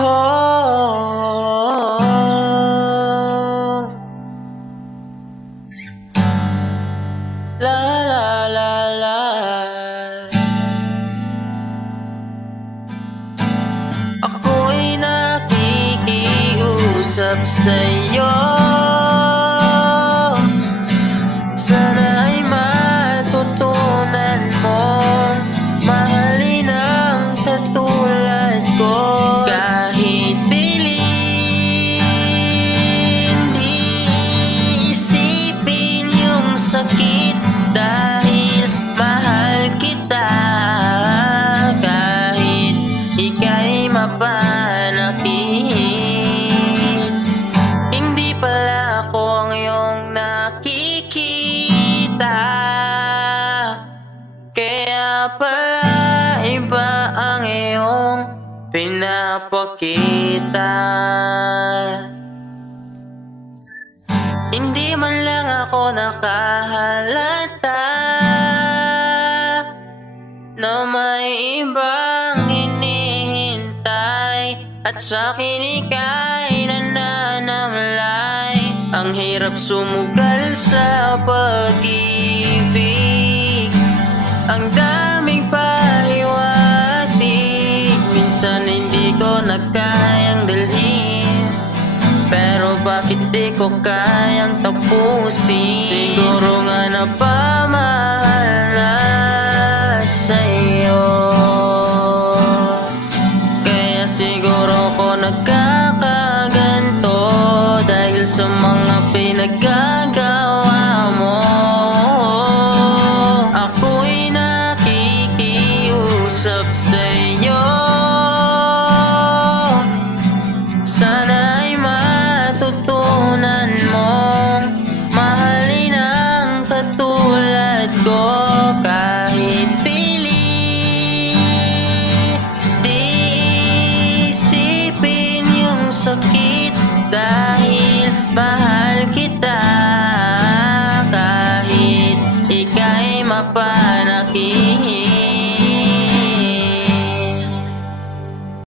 Oh, la la la la. Ako'y nakikiusap sa'yo, sana'y matutunan mong mahalin ang katulad ko. Kahit piling, di isipin yung sakit dahil mahal kita. Kahit ika'y mapanakit, hindi pala ako ang iyong nakikita. Kaya pala iba ang iyong pinapakita. Hindi man lang ako nakahalata na may ibang hinihintay, at sa'kin ika'y nananamlay. Ang hirap sumugal sa pag-ibig, ang daming pahiwatig, minsan hindi ko na kayang dalhin. Pero bakit di ko kayang tapusin? Siguro nga napamahal na sa'yo, kaya siguro ko nagkakaganto dahil sa mga pinaggagawa mo. Ako'y nakikiusap sa'yo,